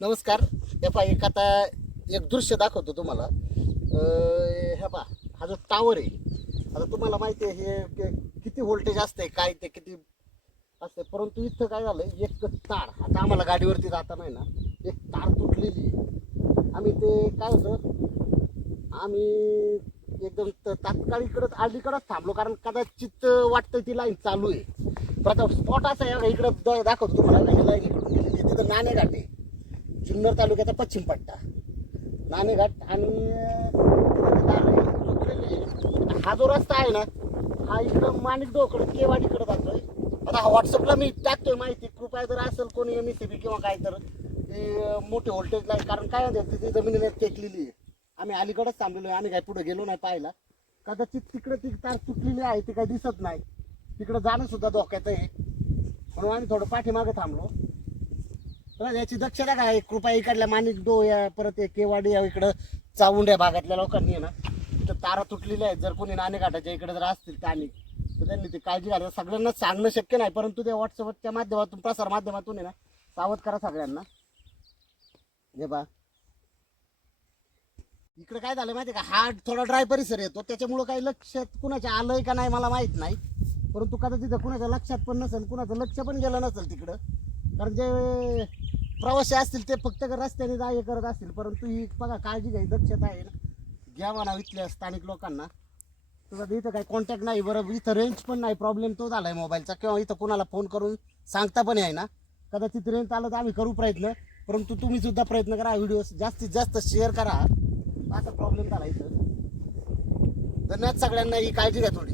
नमस्कार. हे पहा एक आता एक दृश्य दाखवतो तुम्हाला. हे पहा हा जो टावर आहे आता तुम्हाला माहिती आहे हे के- किती व्होल्टेज असते काय ते किती असते परंतु इथं काय झालं एक तार आता आम्हाला गाडीवरती जाता नाही ना एक तार तुटलेली आहे. आम्ही ते काय होतं आम्ही एकदम त- तात्काळ इकडं अलीकडंच थांबलो कारण कदाचित वाटतं ती लाईन चालू आहे. पण आता स्पॉट असा आहे इकडं द- दाखवतो तुम्हाला ही लाईन इकडून तिथं आहे. जुन्नर तालुक्याचा पश्चिम पट्टा. नाणेघाट आणि हा जो रस्ता आहे ना हा इकडं माणिक माणिकडोकडे केवाडीकडे जातोय. आता हा व्हॉट्सअपला मी टाकतोय माहिती. कृपया जर असेल कोणी एम सी बी किंवा काय तर ती मोठी व्होल्टेज नाही कारण काय होते तिथे जमिनीने टेकलेली आहे. आम्ही अलीकडेच थांबलेलो आहे. आम्ही काय पुढे गेलो नाही पाहायला. कदाचित तिकडे ती तार तुटलेली आहे ती काही दिसत नाही. तिकडं जाणं सुद्धा धोक्याचं आहे. म्हणून आम्ही थोडं पाठीमागे थांबलो. तर याची दक्षता काय? कृपया इकडल्या माणिक डो या परत हे केवाडी या इकडं चावुंड्या भागातल्या लोकांनी आहे ना तिथं तारा तुटलेल्या आहेत. जर कोणी नाणेघाटाच्या इकडे जर असतील स्थानिक तर त्यांनी ती काळजी घ्यायला सगळ्यांना सांगणं शक्य नाही परंतु ते व्हॉट्सअपच्या माध्यमातून प्रसार माध्यमातून आहे ना सावध करा सगळ्यांना. हे बा. इकडे काय झालं माहिती आहे का? हा थोडा ड्राय परिसर येतो. त्याच्यामुळं काही लक्षात कुणाच्या आलंय का नाही मला माहीत नाही. परंतु कदाचित तिथं कुणाच्या लक्षात पण नसेल कुणाचं लक्ष पण गेलं नसेल तिकडं. कारण जे प्रवासी असतील ते फक्त रस्त्याने जा हे करत असतील. परंतु ही बघा काळजी घ्यायची दक्षता आहे. ना घ्या म्हणा इथल्या स्थानिक लोकांना. तुझा इथं काही कॉन्टॅक्ट नाही बरं इथं रेंज पण नाही प्रॉब्लेम तो झाला आहे मोबाईलचा किंवा इथं कुणाला फोन करून सांगता पण आहे ना कदाचित रेंज आलं तर आम्ही करू प्रयत्न. परंतु तुम्ही सुद्धा प्रयत्न करा व्हिडिओ जास्तीत जास्त शेअर करा. असा प्रॉब्लेम झाला इथं. धन्यवाद सगळ्यांना ही काळजी घ्या थोडी.